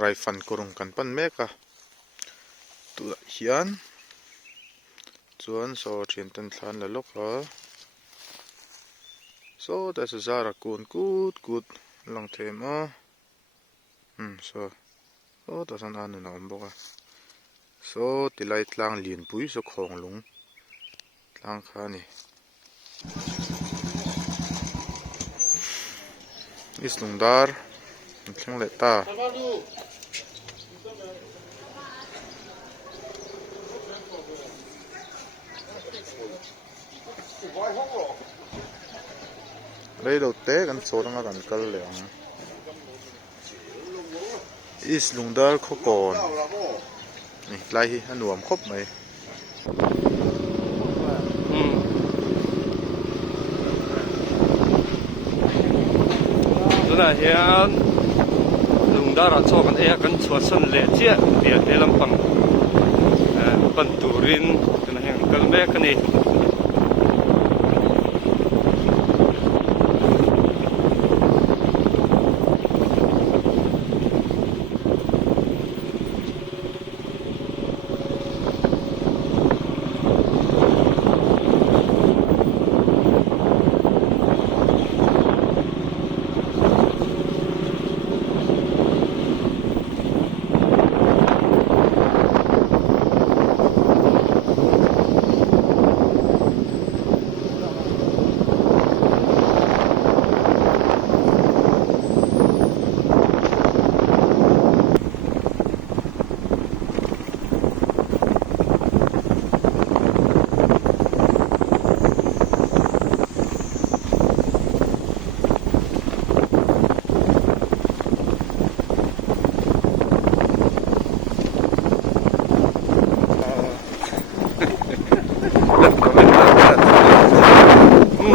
rai fan kurung kan pan meka tu hian chuan so thian tan thlan la loka so ta sa zara kun kut lang them a so ta san anu na om boka so tilai tlang lian pui so khong lung tlang kha ni is lungdar thlang le ta đây đầu tế kan số đang kan kal leang is lungdar kho kon ni lai hi anuam khop mai tuna hian lungdar a chaw kan e kan chhuat san le chia bia te lampang pan turin tuna hian kal mek ani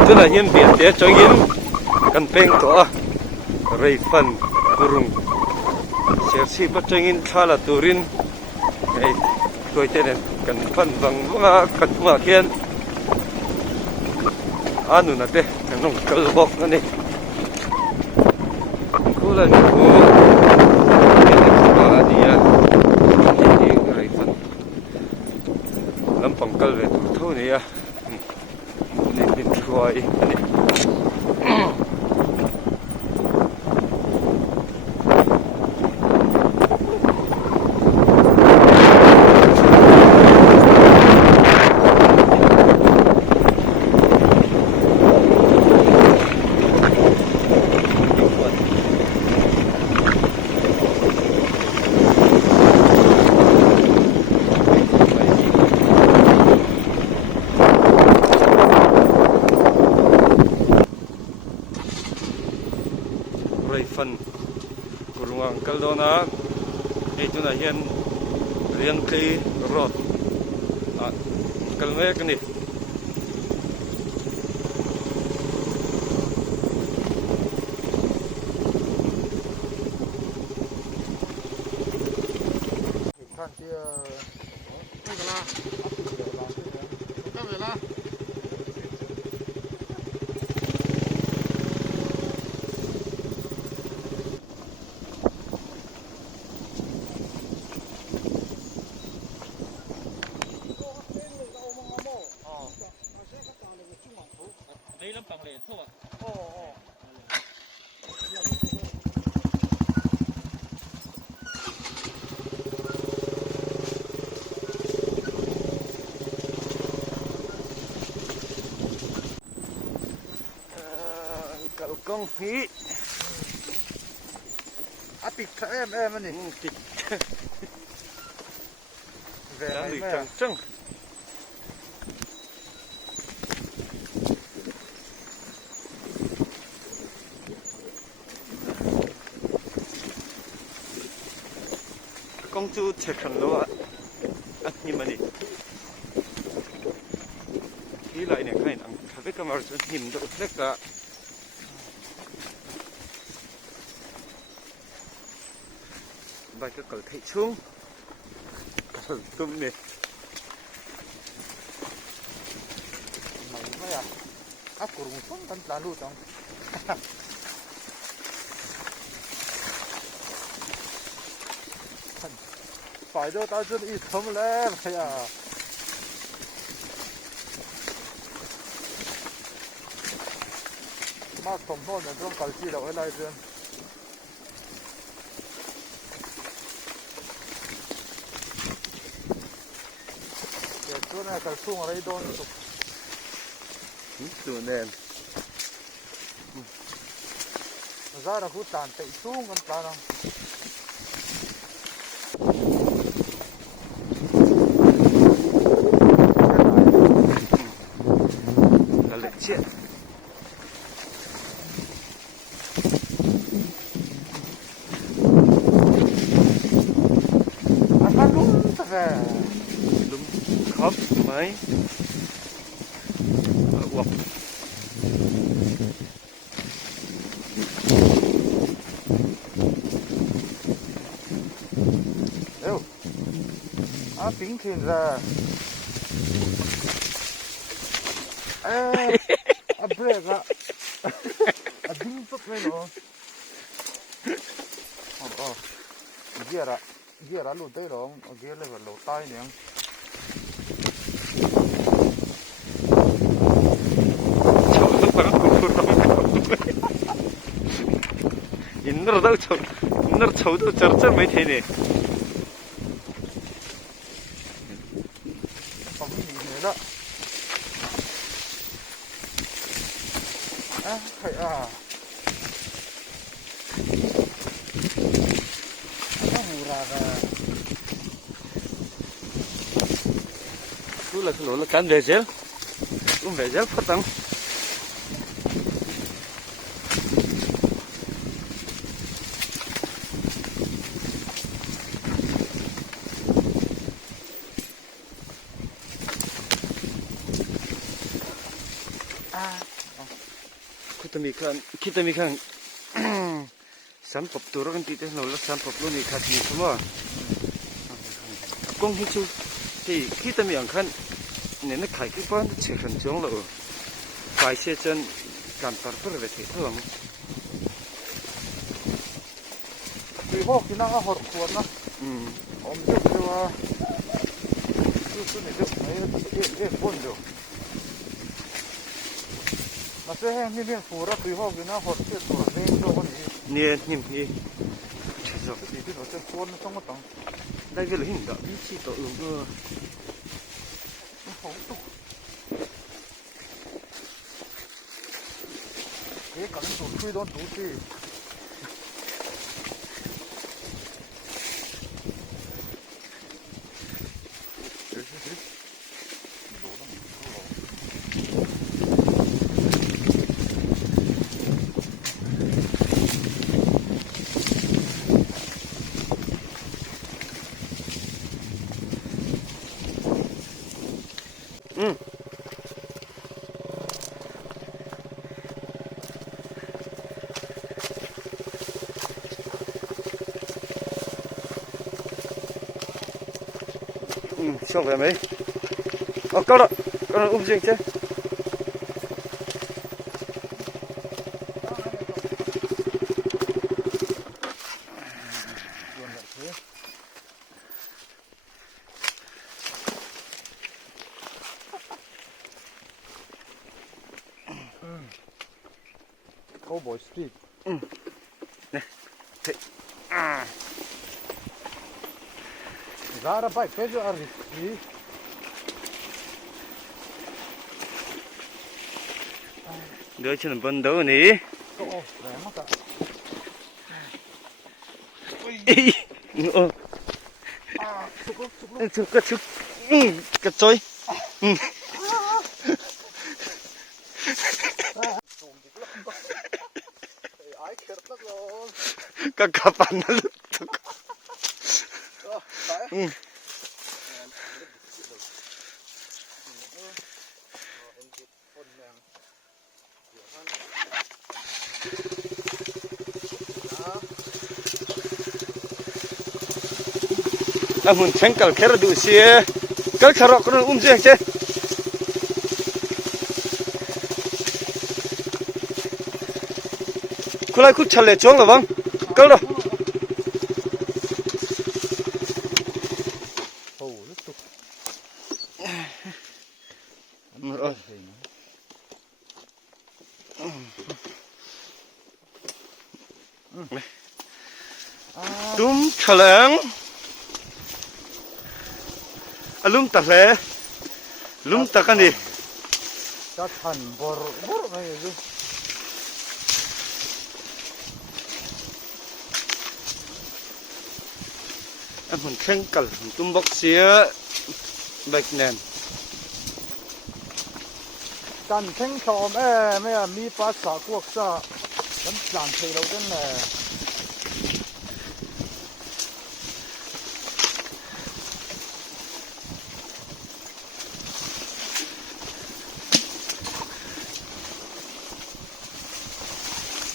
tuna hian bia te changin kan peng to a rei fan kurung sersi pa changin thala turin ei toi te nen kan fan bang ma kan ma khian anu na te kan nong kal bok ani kula ni ko ni dia ni rei fan lampang kal ve tu tho ni ya ni try fan kurungang kaldona itu na hian rian kli road kalme kani kalkong hi apik tha em ani tik ve ai chang chang công chu che khan lo a ni mani ki lai ne khain ang khabe kamar chu him do fleka bai ka kal thei chung kal tum ne mai mai a kurung pon kan lalu tong phải đâu tao chân ít thấm lên hay à mà thấm thôi là trong cái gì đâu ấy lại chân cái chỗ này cái xuống ở đây đâuตัวแน่น ra là cú tàn tệ xuống con cá nào นั่นแหละเชี่ย à đúng thế ลุมครับไหมอวบ đâu à tính thuyền ra à break à à đứng tốt lên rồi gia ra lụt tới rồi gia lên vào lỗ tai nè ชาวต้องฟังกูร้องอินเนอร์ต้องชาวอินเนอร์ชาวต้องจัดจัดไม่เท่เนี่ย không có gì nữa đó à phải à nó mù ra raรู้ละรู้ละการเดเซลเดเซลพัดตัง kita mi kan sam pop tu kan ti te no la sam pop lo ni khat ni semua kong hi chu thì kita mi ang kan ne na khai ki pan che khan jong lo pai se chen kan tar per ve thi thong tùy hộp thì năng hột cuốn nó ôm được cho cứ này được mấy cuốn được mà sẽ hem như miếng phủ ra tùy hộp thì năng hột sẽ tủa lên cho con gì nie nim hi rồi thì nó sẽ cuốn nó trong cái tầng dai ve lo hin da bi chi to nó không tục cái cả những tủ khui đó tủ gì xong rồi mấy câu đó riêng chứ Cowboy Street nè thế ra ra bike cái chỗ gì đứa chân bận đâu nè Ồ, rẻ mất cả. Chụp cái chơi cái kapan nó amun cengkal kera du sie kal kharok kan je che kulai ku chale chong la bang kal do ตุ้มแถลงลุ่มตะเลลุ่มตะกันดิ จะทันบอร์ไงดู อันมันแข่งกันตุ้มบอกเสียแบกแนน กันเพ่งชอมไม่มีภาษาพวกซะน้ำหลานเทเราจังเลย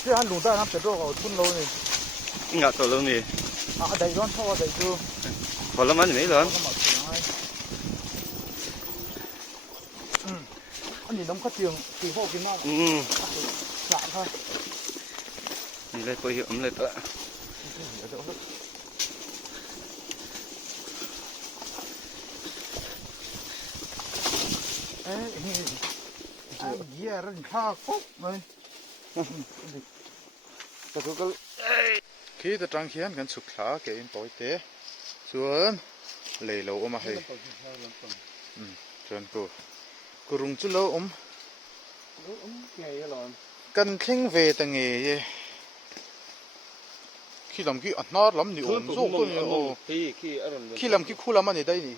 ที่ฮันหลุดได้นะเป็นโรคเอาทุนเราเนี่ย ngã tổ lâu nè ได้ร้อนเท่าได้ดู còn lắm anh mấy lớn ก็มาเสียงให้อันนี้น้ำข้าวเจียงตีพวกกินมากสะค่ะ นี่เลยไปhiệuเลยตัว เอ้ยเยี่ยรันข้าปุ๊บเลยแต่ก็คิดจะจังเขียนกันสุขลาเกี่ยนต่อยเตะส่วนเลยเราเอามาให้ส่วนกูรุงจุเรากันเข่งเวตังเงี้ยขี้ลำขี้อัดนอดลำนี่อมโซ่ตัวนี้โอ้ขี้ลำขี้คู่ลำมันนี่ได้นี่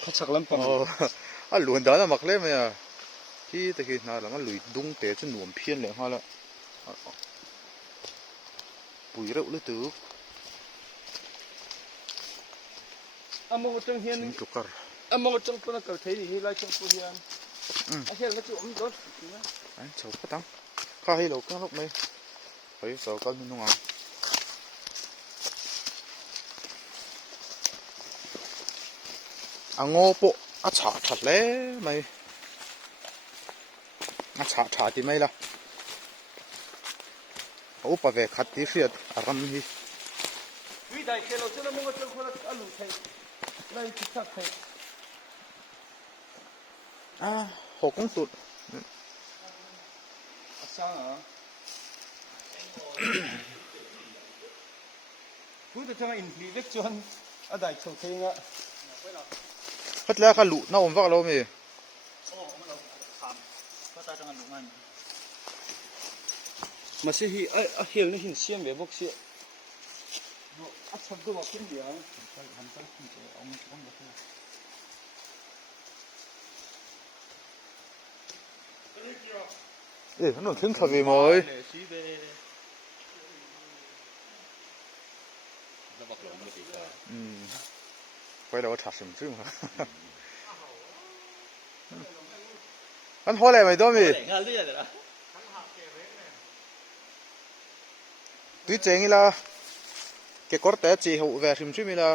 เขาชักลำปังอ่ะหลวนด้านละมักเล่ไหมอ่ะที่ตะกี้น่าละมันหลุยดุ้งเตะจนหนวมเพี้ยนเลยฮะละปุ๋ยเร็วเลยตุ๊กอ่ะมองจังเฮียน ตุ๊กกระ อ่ะมองจังปนกระเทียนี่ไล่จังปุยอันอ่ะเฮียนก็จะอมรถอันเจ้าก็ตั้งข้าให้เราก็ลูกไหมไปสาวกันน้องอ่ะงอปะอ่ะฉาถัดแล้วไหมอ่ะฉาที่ไหมล่ะโอ้ปะเวคัดที่เสียดอารมณ์ที่วิได้แค่เราจะนั่งมองจังคนละอันลุเทไล่ทิศทางเทหกงสุดช่างอ่ะพูดถึงจังอินฟีเวกชวนอะได้โชว์เทงอ่ะพัดแล้วข้าลุน้าอมฟักเราไม่มาสิฮีเฮียนี่หินเสียมแบบพวกเสียอ่ะฉันก็บอกขึ้นเดียวนั่นถึงคาเฟ่มั้ยไปเราถัดสิ่งซึ่งอันพออะไรไหมตัวมีตุ้ยเจ๋งอีละแกกอดแต่จีหัวแหวนสิ่งซึ่งมีละ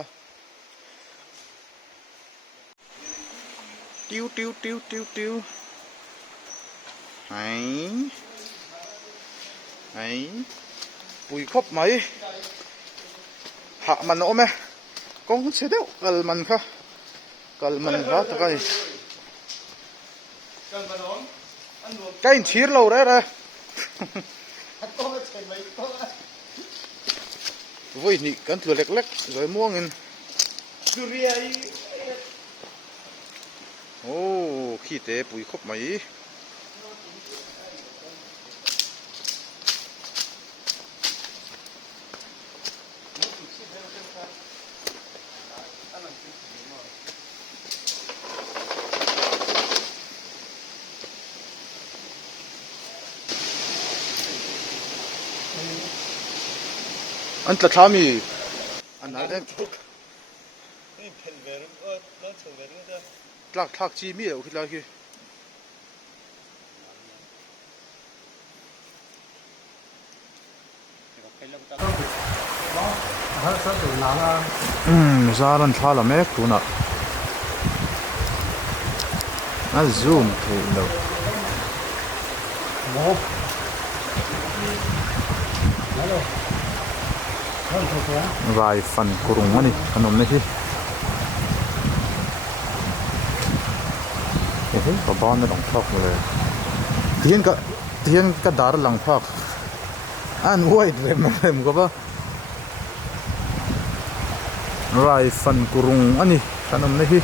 ติ้วไอ้ปุ๋ยครบไหมหามันเอาไหมกองเสียเดียวกัลมันค่ะกัลมันค่ะตะไคร้ใกล้ชีร์เราได้เลยโว้ยนี่กันตัวเล็กๆเลยม่วงเงินโอ้ขี้เตะปุ๋ยครบไหมอันตะท้ามีอันนั้นเองทักจีมีเหรอคิดแล้วคือซาลันท้าละแม่คุณน่ะน่าซูมเห็นแล้วรายฟันกรุงวะนี่ขนมนี่ที่เฮ้ยบ้านไม่ต้องทอกเลยเทียนก็ดาร์หลังทอก an white rem ko ba rai fan kurung ani kanam na hi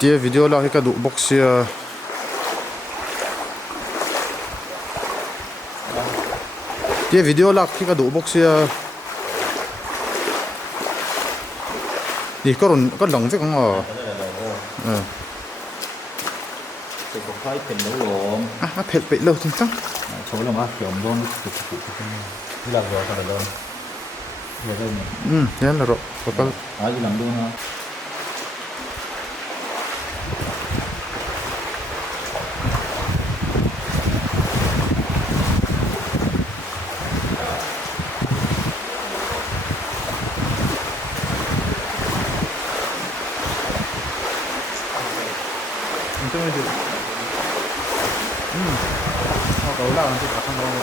dia video la ka du box ya dia video la ka du box yaนี่ก็รุนก็หลงสิของอ๋อเป็นของไฟเป็นน้ำหลง อ่ะเผ็ดไปเลยจริงจัง โชว์ลงมาเขียวร้อนสุดสุดที่หลังร้อนกันร้อนเดี๋ยวได้ไหมยันละหรอแล้วก็อยู่หลังดูนะ这么久，好狗了，就把看到了。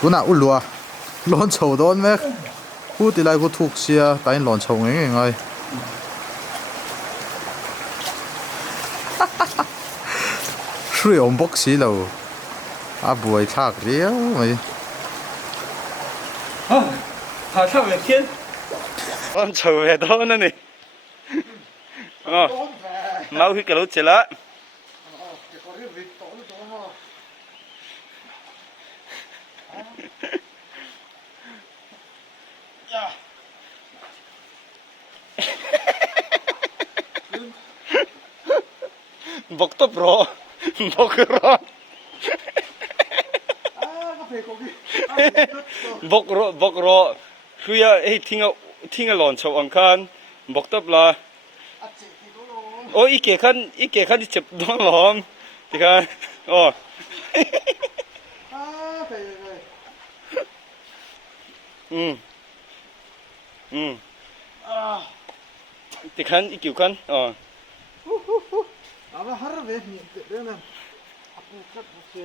กูน่าอุ่นลัวร้อนโฉดโดนไหมพูดทีไรกูถูกเชียร์แต่ร้อนโฉงยังไงช่วยอมบกสีเราอาบวยทากเดียวไหม好像每天我臭味多呢你哦冇去嘅老姐啦บอกตบรอบอกรอบอกรอคืออย่าให้ทิ้งหลอนชาวอังคารบอกตบละโอ้อีเกขันที่เจ็บโดนหลอมที่กันโอ้ที่กันอีกิ่วกันอ๋อAber harre weg nicht, denn abu kat buke.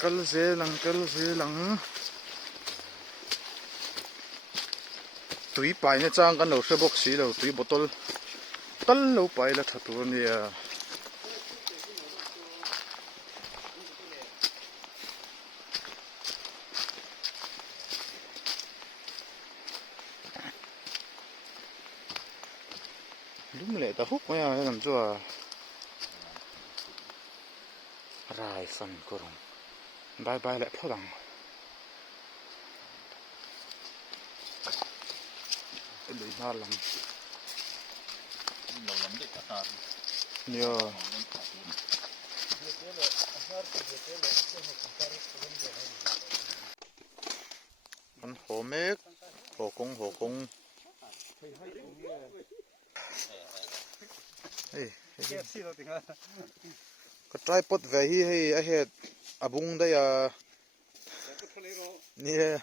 Kal se lang. Tui pai ne chang kan lo se box si lo tui botol. Tal lo pai la thatu ni a. Đúng lệ ta hút mấy ai làm cho rai phần của rồng bye bye lại phô bằng cái đấy nó làm nhiều con hổ mếc hổ cung cái tripod về hi hay abung đây à nè